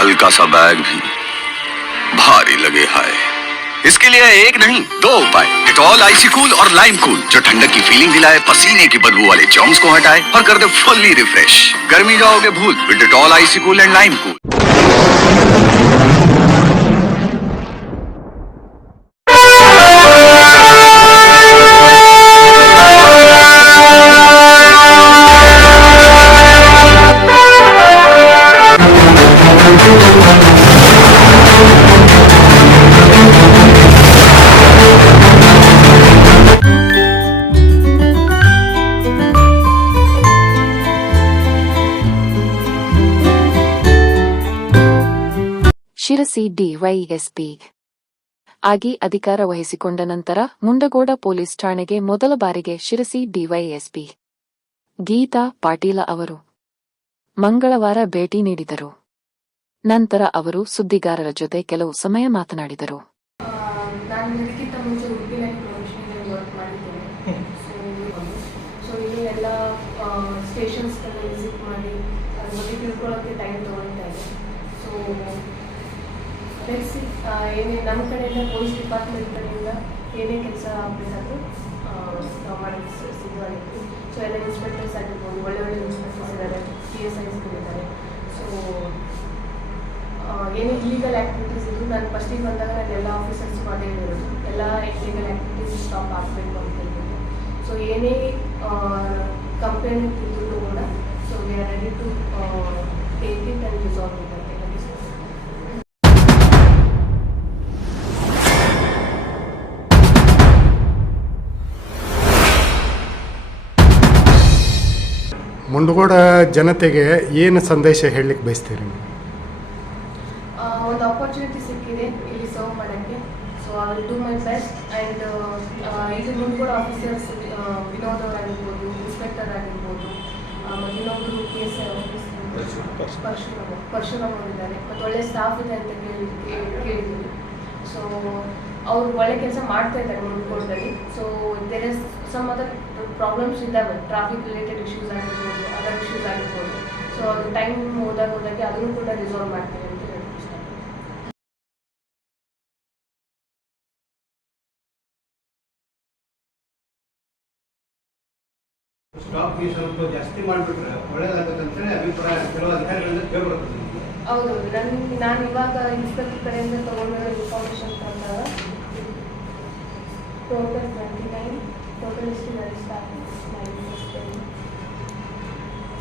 हल्का सा बैग भी भारी लगे हाय। इसके लिए एक नहीं 2 उपाय, डेटॉल आइसी कूल और लाइम कूल, जो ठंडक की फीलिंग दिलाए, पसीने की बदबू वाले जर्म्स को हटाए और कर दे फुल्ली रिफ्रेश। गर्मी जाओगे भूल with Dettol icy cool and lime cool. Sirsi DYSP ಆಗಿ ಅಧಿಕಾರ ವಹಿಸಿಕೊಂಡ ನಂತರ ಮುಂಡಗೋಡ ಪೊಲೀಸ್ ಠಾಣೆಗೆ ಮೊದಲ ಬಾರಿಗೆ ಶಿರಸಿ ಡಿವೈಎಸ್ಪಿ ಗೀತಾ ಪಾಟೀಲ ಅವರು ಮಂಗಳವಾರ ಭೇಟಿ ನೀಡಿದರು. ನಂತರ ಅವರು ಸುದ್ದಿಗಾರರ ಜೊತೆ ಕೆಲವು ಸಮಯ ಮಾತನಾಡಿದರು. ಏನೇ ನಮ್ಮ ಕಡೆಯಿಂದ ಪೊಲೀಸ್ ಡಿಪಾರ್ಟ್ಮೆಂಟ್ ಕಡೆಯಿಂದ ಏನೇ ಕೆಲಸ ಆಗಬೇಕಾದ್ರೂ ನಾವು ಮಾಡೋಕ್ಕೆ ಸಿದ್ಧವಾಗಿರ್ತೀವಿ. ಸೊ ಎಲ್ಲ ಇನ್ಸ್ಪೆಕ್ಟರ್ಸ್ ಆಗಿರ್ಬೋದು, ಒಳ್ಳೆ ಇನ್ಸ್ಪೆಕ್ಟರ್ಸ್ ಇದ್ದಾರೆ, PSIs ಇದ್ದಾರೆ. ಸೊ ಏನೇ ಇಲೀಗಲ್ ಆ್ಯಕ್ಟಿವಿಟೀಸ್ ಇದ್ದು ನಾನು ಫಸ್ಟಿಗೆ ಬಂದಾಗ ನಾನು ಎಲ್ಲ ಆಫೀಸರ್ಸ್ಗೂ ಅದೇ ಹೇಳಿರೋದು, ಎಲ್ಲ ಇಲೀಗಲ್ ಆ್ಯಕ್ಟಿವಿಟೀಸ್ ಸ್ಟಾಪ್ ಆಗಬೇಕು ಅಂತ ಹೇಳ್ಬೋದು. ಸೊ ಏನೇ ಕಂಪ್ಲೇಂಟ್ ಇದ್ರೂ ಕೂಡ so we are ready to take it and resolve it ಅಂತ ಹೇಳಿ. ಮುಂಡಗೋಡ ಜನತೆಗೆ ಏನು ಸಂದೇಶ ಹೇಳಲಿಕ್ಕೆ ಬಯಸ್ತೀರಿ? ಒಂದು ಆಪರ್ಚುನಿಟಿ ಸಿಕ್ಕಿದೆ ಇಲ್ಲಿ ಸರ್ವ್ ಮಾಡೋಕ್ಕೆ. So I will do my best. And ಇದು ಮುಂಡಗೋಡ ಆಫೀಸರ್ಸ್ ವಿನೋದ್ ಅವರಾಗಿರ್ಬೋದು, ಇನ್ಸ್ಪೆಕ್ಟರ್ ಆಗಿರ್ಬೋದು, ಮತ್ತು ಇನ್ನೊಂದು PSI ಪರಶುರಾಮ್ ಅವರಿದ್ದಾರೆ, ಮತ್ತು ಒಳ್ಳೆ ಸ್ಟಾಫ್ ಇದೆ ಅಂತ ಕೇಳಿದ್ದೀವಿ. ಸೊ ಅವರು ಒಳ್ಳೆ ಕೆಲಸ ಮಾಡ್ತಾ ಇದ್ದಾರೆ ಮುಂಡಗೋಡದಲ್ಲಿ. So there is some other problems ಇದ್ದಾವೆ, ಟ್ರಾಫಿಕ್ ರಿಲೇಟೆಡ್ ಇಶ್ಯೂಸ್ ಆಗಿರ್ಬೋದು, ಅದರ್ ಇಶ್ಯೂಸ್ ಆಗಿರ್ಬೋದು. ಸೊ ಅದು ಟೈಮ್ ಹೋದಾಗೆ ಅದನ್ನು ಕೂಡ ರಿಸಾಲ್ವ್ ಮಾಡ್ತೀವಿ ಅಂತ ಹೇಳ್ತೀನಿ. ಸ್ಟಾಪ್ ಫೀಸ್ ಸ್ವಲ್ಪ ಜಾಸ್ತಿ ಮಾಡಿಬಿಟ್ರೆ ಒಳ್ಳೇದಾಗುತ್ತೆ ಅಂತೇಳಿ ಅಭಿಪ್ರಾಯ ಕೆಲವು ಅಧಿಕಾರಿಗಳಿಂದ ಕೇಳ್ಬರ್ತದೆ. ಹೌದು, ನಾನು ಇವಾಗ ಇನ್ಸ್ಪೆಕ್ಟರ್ ಕಡೆಯಿಂದ ತಗೊಂಡಿರೋ ಇನ್ಫಾರ್ಮೇಷನ್ ಪ್ರಕಾರ ಟೋಟಲ್ 29 ಟೋಟಲ್ ಎಷ್ಟಿದ್ದಾರೆ ಸ್ಟಾಫ್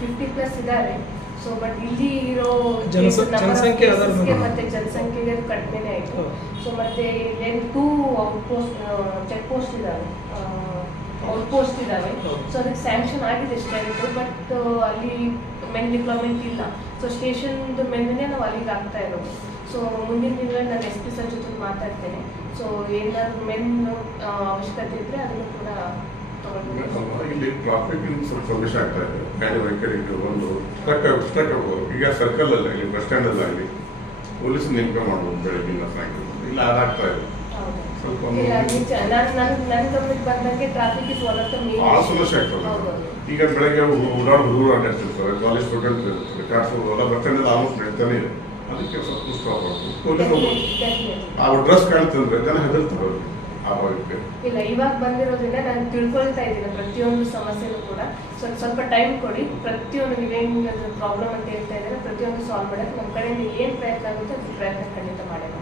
50+ ಇದ್ದಾರೆ. ಸೊ ಬಟ್ ಇಲ್ಲಿ ಇರೋ ಜನಸಂಖ್ಯೆ ಮತ್ತೆ ಜನಸಂಖ್ಯೆಗೆ ಕಡಿಮೆನೇ ಆಯಿತು. ಸೊ ಮತ್ತೆ ಇಲ್ಲಿ 2 ಚೆಕ್ ಪೋಸ್ಟ್ ಇದ್ದಾವೆ, ಔಟ್ಪೋಸ್ಟ್ ಇದ್ದಾವೆ. ಸೊ ಅದಕ್ಕೆ ಸ್ಯಾಂಕ್ಷನ್ ಆಗಿದೆ ಸ್ಟ್ರೈಕ್, ಬಟ್ ಅಲ್ಲಿ ಮೆನ್ ಡಿಪ್ಲಾಯ್ಮೆಂಟ್ ಇಲ್ಲ. ಸೊ ಸ್ಟೇಷನ್ದು ಮೆನ್ನೇ ನಾವು ಅಲ್ಲಿಗೆ ಆಗ್ತಾ ಇರೋದು. ಸೊ ಮುಂದಿನ ದಿನಗಳಲ್ಲಿ ನಾನು SP ಸರ್ ಜೊತೆ ಮಾತಾಡ್ತೇನೆ. ಸೊ ಏನಾದ್ರು ಮೆನ್ ಅವಶ್ಯಕತೆ ಇದ್ದರೆ ಅದನ್ನು ಕೂಡ ಇಲ್ಲಿ ಟ್ರಾಫಿಕ್ ಸ್ವಲ್ಪ ಸಮಸ್ಯೆ ಆಗ್ತಾ ಇದೆ. ಗಾಡಿ ವೈಖರಿಗೆ ಒಂದು ಸ್ಟ್ರಕ್ ಆಗ್ಬೋದು. ಈಗ ಸರ್ಕಲ್ ಅಲ್ಲ, ಇಲ್ಲಿ ಬಸ್ ಸ್ಟ್ಯಾಂಡ್ ಅಲ್ಲಾಗಲಿ ಪೊಲೀಸ್ ನೇಮಕ ಮಾಡ್ಬೋದು ಬೆಳಗ್ಗಿನ ಸಾಯಂಕಾಲ, ಇಲ್ಲ ಅದಾಗ್ತಾ ಇದೆ ಸ್ವಲ್ಪ ನನ್ನ ಗಮನಕ್ಕೆ ಬಂದಂಗೆ traffic is one of the main ಸಮಸ್ಯೆ ಆಗ್ತದೆ. ಈಗ ಬೆಳಗ್ಗೆ ಹುಡುಗರು ಆಟಾಡ್ತಿರ್ತಾರೆ, ಕಾಲೇಜ್ ಸ್ಟೂಡೆಂಟ್ಸ್ ಇರ್ತಾರೆ, ಕ್ಲಾಸ್ ಎಲ್ಲ ಬಸ್ ಸ್ಟ್ಯಾಂಡ್ ಆಲ್ಮೋಸ್ಟ್ ನಡೀತಾನೆ ಇದೆ. ಅದಕ್ಕೆ ಸ್ವಲ್ಪ ಸ್ಟಾಪ್ ಆಗ್ಬೋದು. ಆ ಡ್ರೆಸ್ ಕಾಣ್ತಂದ್ರೆ ಜನ ಹೆದರ್ತಾರೆ ಆ ಭಾಗಕ್ಕೆ. ಇಲ್ಲ, ಇವಾಗ ಬಂದಿರೋದ್ರಿಂದ ನಾನು ತಿಳ್ಕೊಳ್ತಾ ಇದ್ದೀನಿ ಪ್ರತಿಯೊಂದು ಸಮಸ್ಯೆನೂ ಕೂಡ. ಸ್ವಲ್ಪ ಟೈಮ್ ಕೊಡಿ, ಪ್ರತಿಯೊಂದು ನೀವೇನು ಪ್ರಾಬ್ಲಮ್ ಅಂತ ಹೇಳ್ತಾ ಇದ್ದಾರೆ ಪ್ರತಿಯೊಂದು ಸಾಲ್ವ್ ಮಾಡೋಕ್ಕೆ ನಮ್ಮ ಕಡೆಯಿಂದ ಏನು ಪ್ರಯತ್ನ ಆಗುತ್ತೆ ಅದು ಪ್ರಯತ್ನ ಖಂಡಿತ ಮಾಡೋಣ.